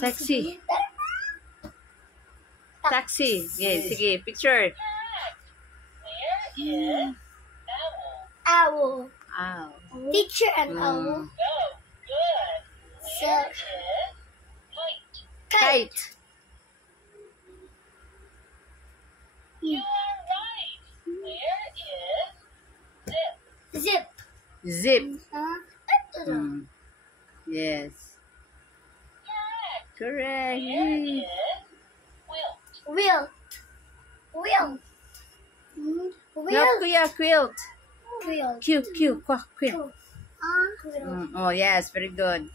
Taxi. Taxi. Okay, sige, picture. Where is owl? Ow. Teacher and owl. Mm. Good. Kite. You are right. Where is zip? Zip. Huh? Yes. Correct. Wilt. Wilt. Help kuya, quilt. Wilt. Q, quilt. Wilt. Oh, yes, very good.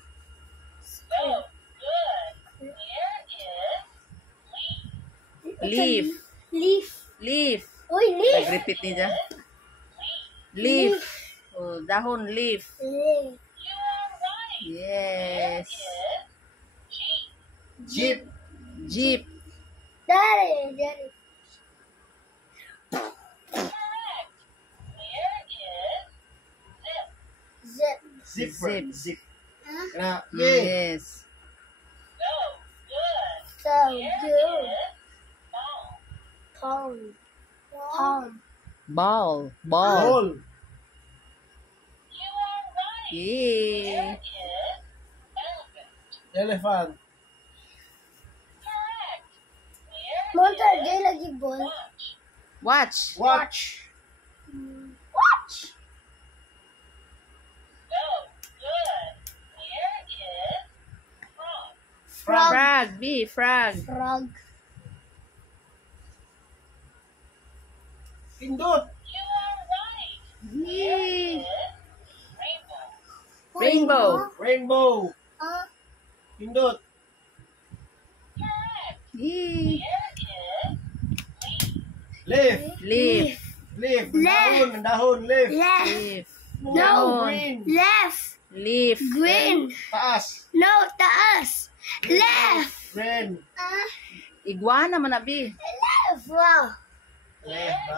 Leaf. Leaf. Leaf. Uy, leaf. Nag-repeat ni dyan. Leaf. Oh, dahon, leaf. Leaf. Yes. Jeep. Jeep. Daddy. Zip. Zip. Huh? Yes. So good. Palm. Ball. Ball. Yeah. Elephant. Monta, dia lagi ball. Watch. Watch. Watch. Frog. Frog. B. Frog. Frog. Pindot. Yeah. Rainbow. Rainbow. Huh? Pindot. Yeah. Leaf. Leaf. Leaf. Left. Dahon. Leaf. Left. Leaf. No. Dahon. Green. Left. Leaf. Green. Taas. No, taas. Left. Green. Iguana man na, B. Left. Wow. Left.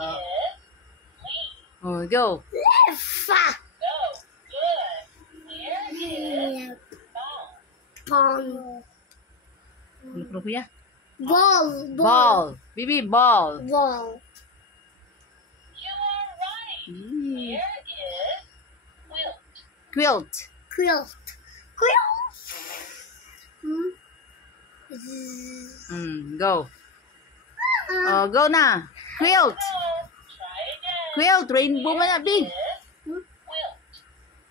Oh, go. Left. Pond. Ano kuya? Ball. Ball. Bibi, ball. Ball. Yeah. Quilt. Quilt. Go. Oh, go na. Quilt. Quilt. Rainbow man na, B.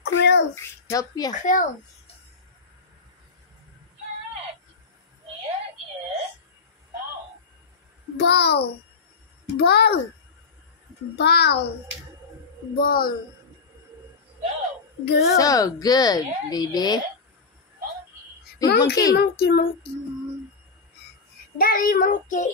Quilt. Help ya. Quilt. Ball. Girl. So good, baby. Big Monkey. monkey. Daddy monkey.